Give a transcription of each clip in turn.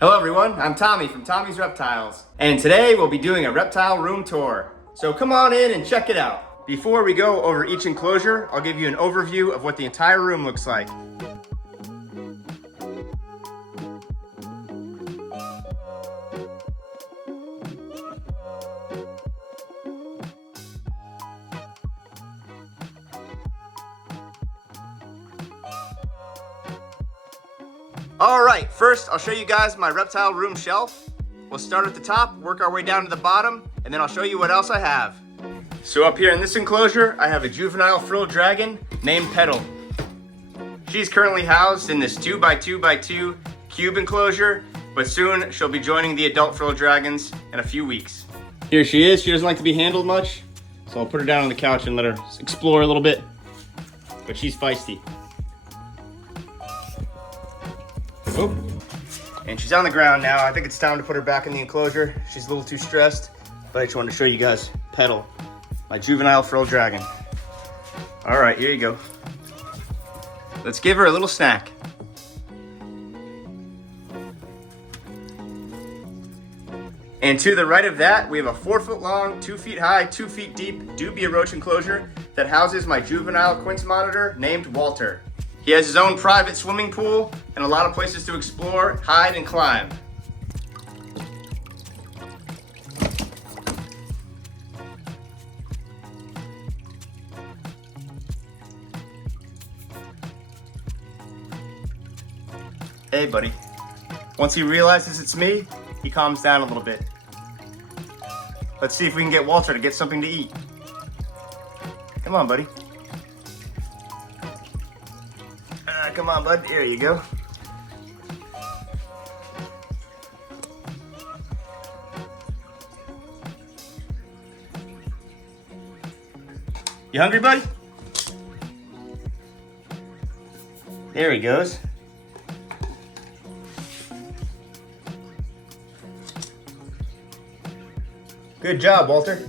Hello everyone, I'm Tommy from Tommy's Reptiles, and today we'll be doing a reptile room tour. So come on in and check it out. Before we go over each enclosure, I'll give you an overview of what the entire room looks like. All right, first I'll show you guys my reptile room shelf. We'll start at the top, work our way down to the bottom, and then I'll show you what else I have. So up here in this enclosure, I have a juvenile frilled dragon named Petal. She's currently housed in this 2x2x2 cube enclosure, but soon she'll be joining the adult frilled dragons in a few weeks. Here she is. She doesn't like to be handled much, so I'll put her down on the couch and let her explore a little bit, but she's feisty. Oh, and she's on the ground now. I think it's time to put her back in the enclosure. She's a little too stressed, but I just wanted to show you guys Petal, my juvenile frilled dragon. All right, here you go. Let's give her a little snack. And to the right of that, we have a 4 foot long, 2 feet high, 2 feet deep dubia roach enclosure that houses my juvenile Quince monitor named Walter. He has his own private swimming pool and a lot of places to explore, hide, and climb. Hey, buddy. Once he realizes it's me, he calms down a little bit. Let's see if we can get Walter to get something to eat. Come on, buddy. Come on, bud. There you go. You hungry, buddy? There he goes. Good job, Walter.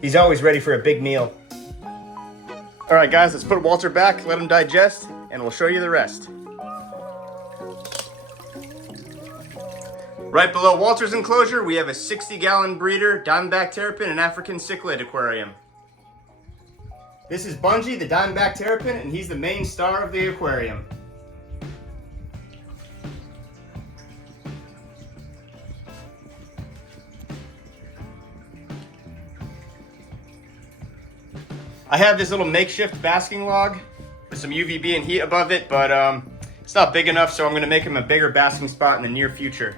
He's always ready for a big meal. All right, guys, let's put Walter back, let him digest, and we'll show you the rest. Right below Walter's enclosure, we have a 60-gallon breeder, Diamondback terrapin, and African cichlid aquarium. This is Bungie, the Diamondback terrapin, and he's the main star of the aquarium. I have this little makeshift basking log with some UVB and heat above it, but it's not big enough, so I'm going to make him a bigger basking spot in the near future.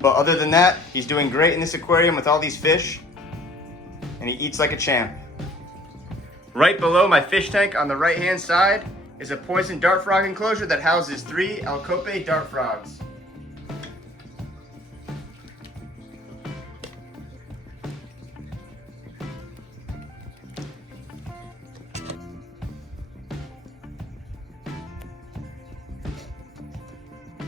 But other than that, he's doing great in this aquarium with all these fish, and he eats like a champ. Right below my fish tank on the right-hand side is a poison dart frog enclosure that houses 3 Alcope dart frogs.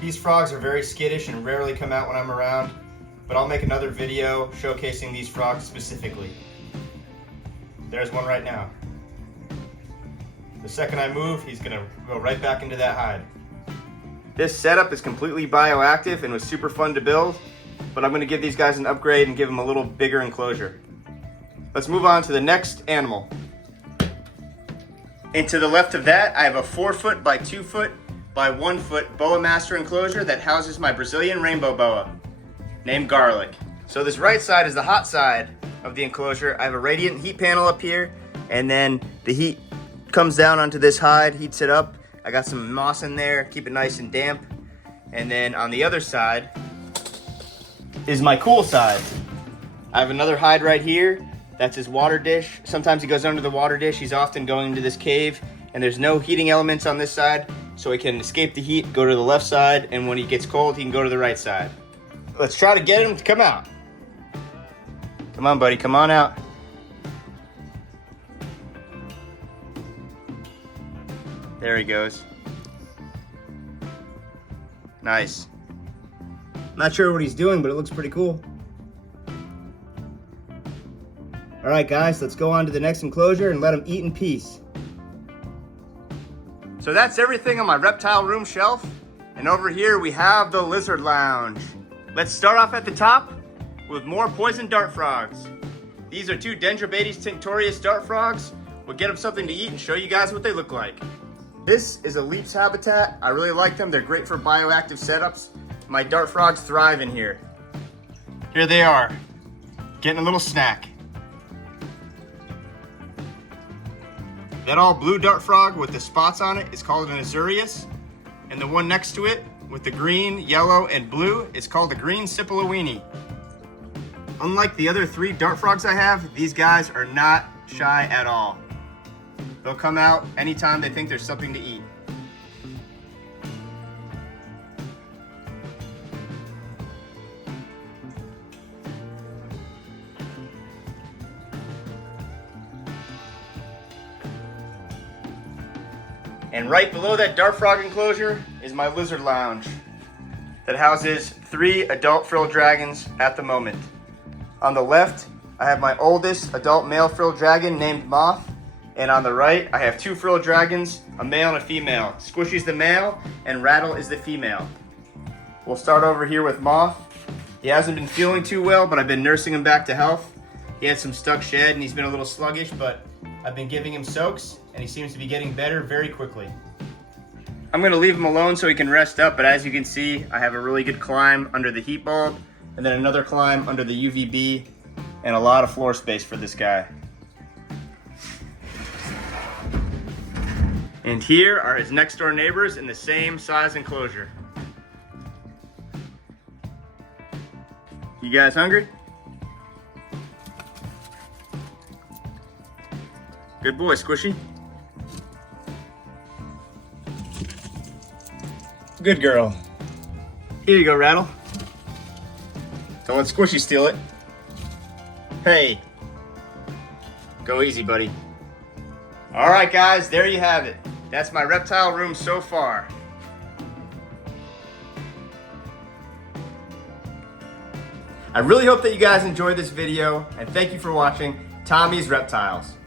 These frogs are very skittish and rarely come out when I'm around, but I'll make another video showcasing these frogs specifically. There's one right now. The second I move, he's gonna go right back into that hide. This setup is completely bioactive and was super fun to build, but I'm gonna give these guys an upgrade and give them a little bigger enclosure. Let's move on to the next animal. And to the left of that, I have a 4 foot by 2 foot by 1 foot boa master enclosure that houses my Brazilian rainbow boa named Garlic. So this right side is the hot side of the enclosure. I have a radiant heat panel up here, and then the heat comes down onto this hide, heats it up. I got some moss in there, keep it nice and damp. And then on the other side is my cool side. I have another hide right here. That's his water dish. Sometimes he goes under the water dish. He's often going into this cave, and there's no heating elements on this side, so he can escape the heat, go to the left side, and when he gets cold, he can go to the right side. Let's try to get him to come out. Come on, buddy, come on out. There he goes. Nice. Not sure what he's doing, but it looks pretty cool. All right, guys, let's go on to the next enclosure and let him eat in peace. So that's everything on my reptile room shelf. And over here we have the lizard lounge. Let's start off at the top with more poison dart frogs. These are two Dendrobates tinctorius dart frogs. We'll get them something to eat and show you guys what they look like. This is a leaps habitat. I really like them. They're great for bioactive setups. My dart frogs thrive in here. Here they are, getting a little snack. That all blue dart frog with the spots on it is called an azurius. And the one next to it with the green, yellow, and blue is called a green Sipilowini. Unlike the other three dart frogs I have, these guys are not shy at all. They'll come out anytime they think there's something to eat. And right below that dart frog enclosure is my lizard lounge that houses 3 adult frilled dragons at the moment. On the left, I have my oldest adult male frilled dragon named Moth. And on the right, I have 2 frilled dragons, a male and a female. Squishy's the male and Rattle is the female. We'll start over here with Moth. He hasn't been feeling too well, but I've been nursing him back to health. He had some stuck shed and he's been a little sluggish, but I've been giving him soaks and he seems to be getting better very quickly. I'm gonna leave him alone so he can rest up, but as you can see, I have a really good climb under the heat bulb and then another climb under the UVB and a lot of floor space for this guy. And here are his next door neighbors in the same size enclosure. You guys hungry? Good boy, Squishy. Good girl. Here you go, Rattle. Don't let Squishy steal it. Hey. Go easy, buddy. All right, guys, there you have it. That's my reptile room so far. I really hope that you guys enjoyed this video, and thank you for watching Tommy's Reptiles.